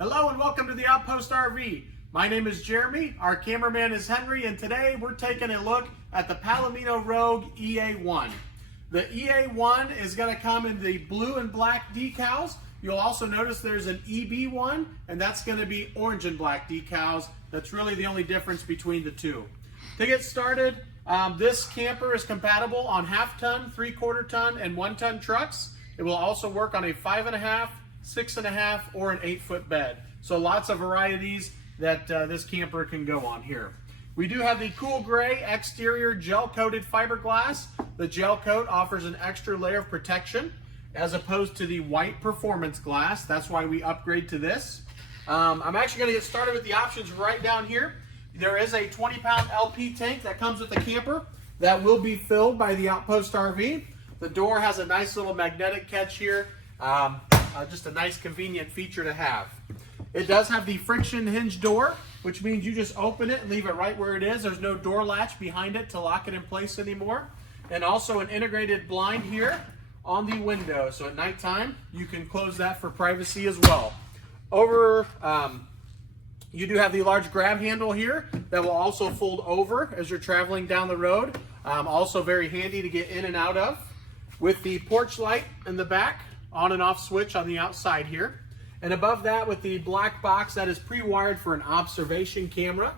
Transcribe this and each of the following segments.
Hello and welcome to the Outpost RV. My name is Jeremy, our cameraman is Henry, and today we're taking a look at the Palomino Rogue EA1. The EA1 is going to come in the blue and black decals. You'll also notice there's an EB1, and that's going to be orange and black decals. That's really the only difference between the two. To get started, this camper is compatible on half-ton, three-quarter-ton, and one-ton trucks. It will also work on a 5.5, 6.5, or an 8-foot bed. So lots of varieties that this camper can go on here. We do have the cool gray exterior gel-coated fiberglass. The gel coat offers an extra layer of protection as opposed to the white performance glass. That's why we upgrade to this. I'm actually going to get started with the options right down here. There is a 20-pound LP tank that comes with the camper that will be filled by the Outpost RV. The door has a nice little magnetic catch here. Just a nice convenient feature to have. It does have the friction hinge door, which means you just open it and leave it right where it is. There's no door latch behind it to lock it in place anymore. And also an integrated blind here on the window. So at nighttime, you can close that for privacy as well. You do have the large grab handle here that will also fold over as you're traveling down the road. Also very handy to get in and out of. With the porch light in the back, on and off switch on the outside here. And above that with the black box that is pre-wired for an observation camera.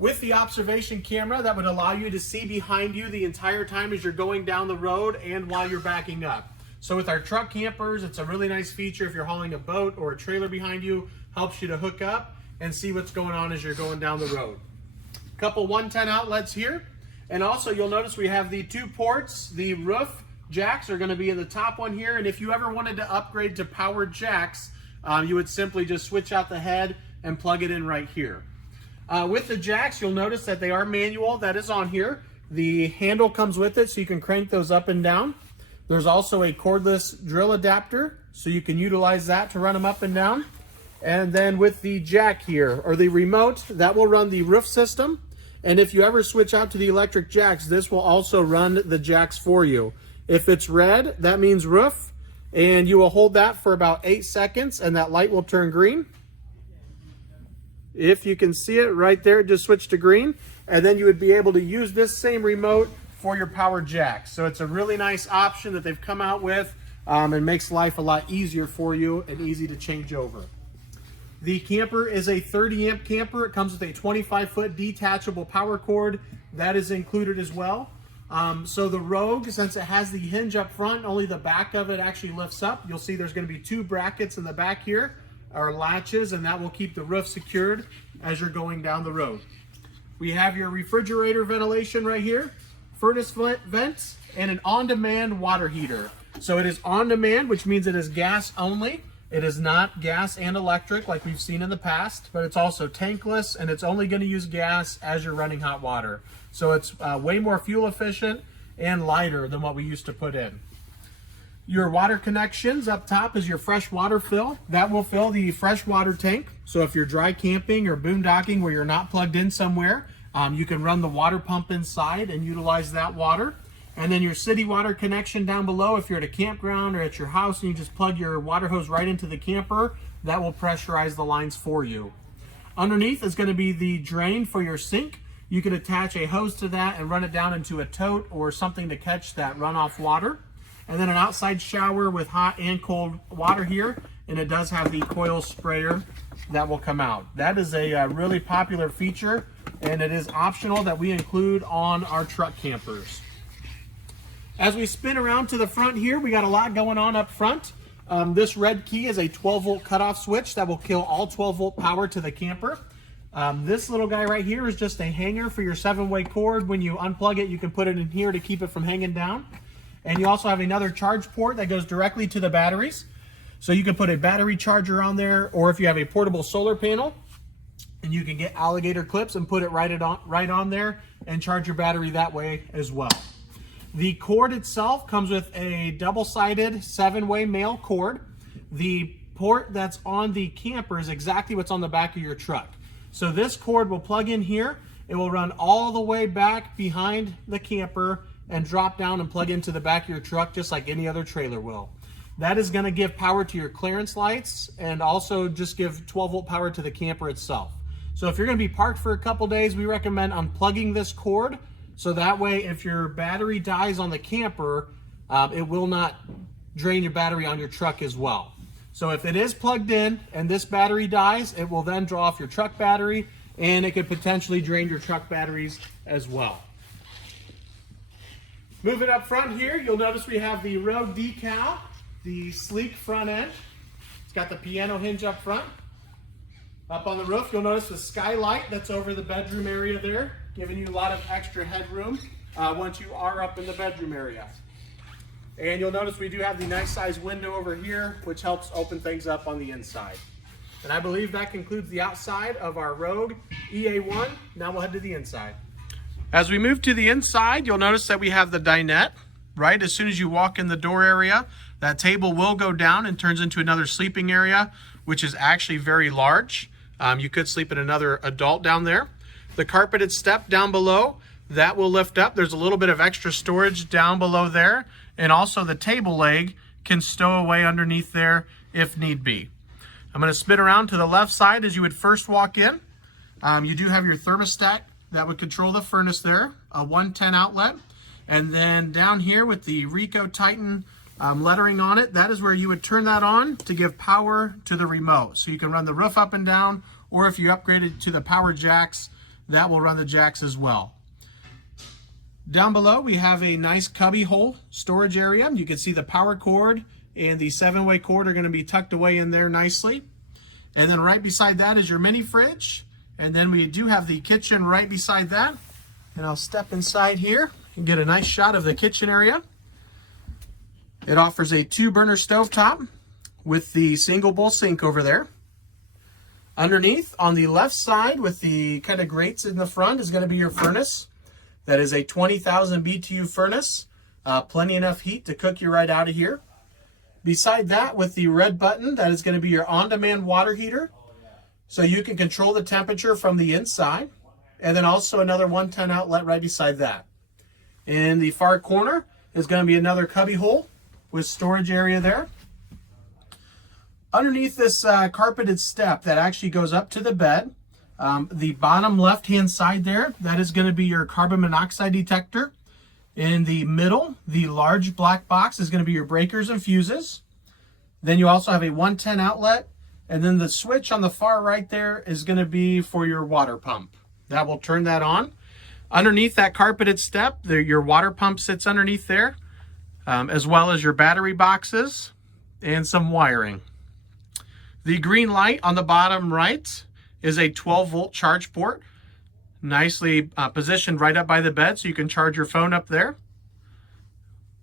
With the observation camera, that would allow you to see behind you the entire time as you're going down the road and while you're backing up. So with our truck campers, it's a really nice feature if you're hauling a boat or a trailer behind you. Helps you to hook up and see what's going on as you're going down the road. A couple 110 outlets here. And also you'll notice we have the two ports. The roof jacks are going to be in the top one here, and if you ever wanted to upgrade to powered jacks, you would simply just switch out the head and plug it in right here. With the jacks, you'll notice that they are manual. That is on here. The handle comes with it, so you can crank those up and down. There's also a cordless drill adapter, so you can utilize that to run them up and down. And then with the jack here, or the remote, that will run the roof system. And if you ever switch out to the electric jacks, this will also run the jacks for you. If it's red, that means roof, and you will hold that for about 8 seconds and that light will turn green. If you can see it right there, just switch to green, and then you would be able to use this same remote for your power jack. So it's a really nice option that they've come out with and makes life a lot easier for you and easy to change over. The camper is a 30 amp camper. It comes with a 25-foot detachable power cord. That is included as well. So the Rogue, since it has the hinge up front, only the back of it actually lifts up. You'll see there's going to be two brackets in the back here, or latches, and that will keep the roof secured as you're going down the road. We have your refrigerator ventilation right here, furnace vents, and an on-demand water heater. So it is on-demand, which means it is gas only. It is not gas and electric like we've seen in the past, but it's also tankless, and it's only going to use gas as you're running hot water. So it's way more fuel efficient and lighter than what we used to put in. Your water connections up top is your fresh water fill. That will fill the fresh water tank. So if you're dry camping or boondocking where you're not plugged in somewhere, you can run the water pump inside and utilize that water. And then your city water connection down below, if you're at a campground or at your house and you just plug your water hose right into the camper, that will pressurize the lines for you. Underneath is going to be the drain for your sink. You can attach a hose to that and run it down into a tote or something to catch that runoff water. And then an outside shower with hot and cold water here. And it does have the coil sprayer that will come out. That is a really popular feature, and it is optional that we include on our truck campers. As we spin around to the front here, we got a lot going on up front. This red key is a 12-volt cutoff switch that will kill all 12-volt power to the camper. This little guy right here is just a hanger for your 7-way cord. When you unplug it, you can put it in here to keep it from hanging down. And you also have another charge port that goes directly to the batteries. So you can put a battery charger on there, or if you have a portable solar panel, and you can get alligator clips and put it right on there and charge your battery that way as well. The cord itself comes with a double-sided 7-way male cord. The port that's on the camper is exactly what's on the back of your truck. So this cord will plug in here. It will run all the way back behind the camper and drop down and plug into the back of your truck just like any other trailer will. that is going to give power to your clearance lights and also just give 12-volt power to the camper itself. So if you're going to be parked for a couple days, we recommend unplugging this cord, so that way if your battery dies on the camper, it will not drain your battery on your truck as well. So if it is plugged in and this battery dies, it will then draw off your truck battery, and it could potentially drain your truck batteries as well. Moving up front here, you'll notice we have the Rogue decal, the sleek front end. It's got the piano hinge up front. Up on the roof, you'll notice the skylight that's over the bedroom area there, giving you a lot of extra headroom once you are up in the bedroom area. And you'll notice we do have the nice size window over here, which helps open things up on the inside. And I believe that concludes the outside of our Rogue EA1. Now we'll head to the inside. As we move to the inside, you'll notice that we have the dinette. Right as soon as you walk in the door area, that table will go down and turns into another sleeping area, which is actually very large. You could sleep in another adult down there. The carpeted step down below, that will lift up. There's a little bit of extra storage down below there. And also the table leg can stow away underneath there if need be. I'm going to spin around to the left side as you would first walk in. You do have your thermostat that would control the furnace there, a 110 outlet. And then down here with the Rico Titan lettering on it, that is where you would turn that on to give power to the remote. So you can run the roof up and down, or if you upgraded to the power jacks, that will run the jacks as well. Down below, we have a nice cubby hole storage area. You can see the power cord and the 7-way cord are going to be tucked away in there nicely. And then right beside that is your mini fridge. And then we do have the kitchen right beside that. And I'll step inside here and get a nice shot of the kitchen area. It offers a 2-burner stovetop with the single bowl sink over there. Underneath, on the left side with the kind of grates in the front, is going to be your furnace. That is a 20,000 BTU furnace. Plenty enough heat to cook you right out of here. Beside that, with the red button, that is going to be your on-demand water heater. So you can control the temperature from the inside. And then also another 110 outlet right beside that. In the far corner is going to be another cubby hole with storage area there. Underneath this carpeted step that actually goes up to the bed, the bottom left-hand side there, that is going to be your carbon monoxide detector. In the middle, the large black box is going to be your breakers and fuses. Then you also have a 110 outlet. And then the switch on the far right there is going to be for your water pump. That will turn that on. Underneath that carpeted step, your water pump sits underneath there, as well as your battery boxes and some wiring. The green light on the bottom right is a 12-volt charge port, nicely positioned right up by the bed so you can charge your phone up there.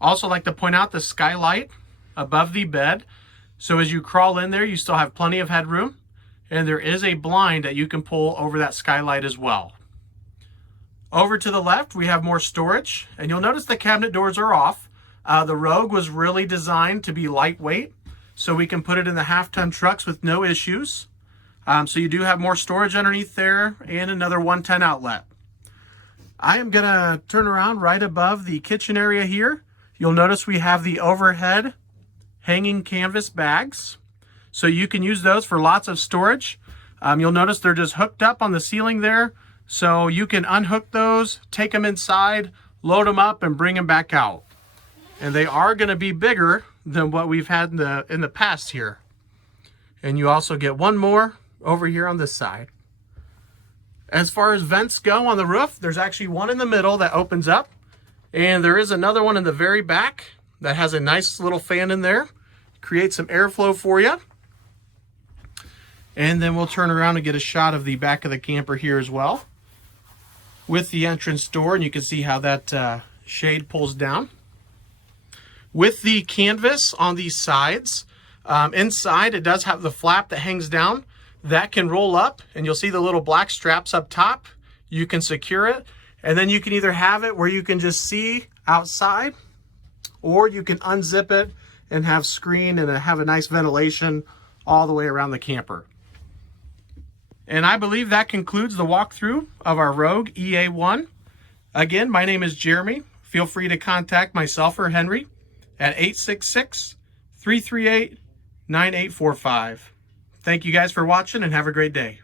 Also like to point out the skylight above the bed. So as you crawl in there, you still have plenty of headroom, and there is a blind that you can pull over that skylight as well. Over to the left, we have more storage, and you'll notice the cabinet doors are off. The Rogue was really designed to be lightweight, so we can put it in the half-ton trucks with no issues. So you do have more storage underneath there and another 110 outlet. I am gonna turn around right above the kitchen area here. You'll notice we have the overhead hanging canvas bags. So you can use those for lots of storage. You'll notice they're just hooked up on the ceiling there. So you can unhook those, take them inside, load them up, and bring them back out. And they are going to be bigger than what we've had in the past here. And you also get one more over here on this side. As far as vents go on the roof, there's actually one in the middle that opens up. And there is another one in the very back that has a nice little fan in there. Create some airflow for you. And then we'll turn around and get a shot of the back of the camper here as well, with the entrance door, and you can see how that shade pulls down. With the canvas on these sides, inside it does have the flap that hangs down. That can roll up, and you'll see the little black straps up top. You can secure it, and then you can either have it where you can just see outside, or you can unzip it and have screen and have a nice ventilation all the way around the camper. And I believe that concludes the walkthrough of our Rogue EA1. Again, my name is Jeremy. Feel free to contact myself or Henry at 866-3 338-9845. Thank you guys for watching and have a great day.